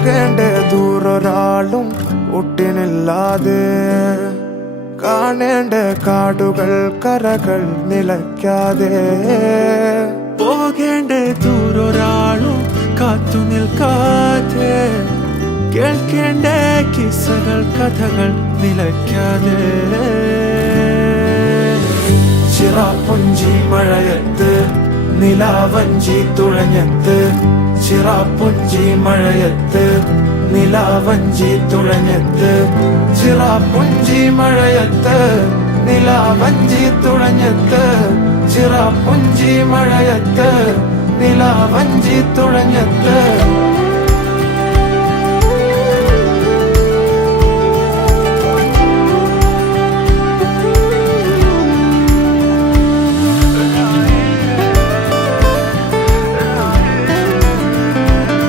പോകേണ്ട ദൂരൊരാളും ഒട്ടിനില്ലാതെ കാണേണ്ട കാടുകൾ കരകൾ നിലയ്ക്കാതെ പോകേണ്ട ദൂരൊരാളും കാത്തു നിൽക്കാതെ കേൾക്കേണ്ട കിസ്സകൾ കഥകൾ നിലയ്ക്കാതെ ചിറാപ്പുഞ്ചി മഴയത്ത് നിലാവഞ്ചി തുഴഞ്ഞത്ത് ചിറാപ്പുഞ്ചി മഴയത്ത് നിലാവഞ്ചി തുഴഞ്ഞത്ത് ചിറാപ്പുഞ്ചി മഴയത്ത് നിലാവഞ്ചി തുഴഞ്ഞത്ത് ചിറാപ്പുഞ്ചി മഴയത്ത് നിലാവഞ്ചി തുഴഞ്ഞത്ത്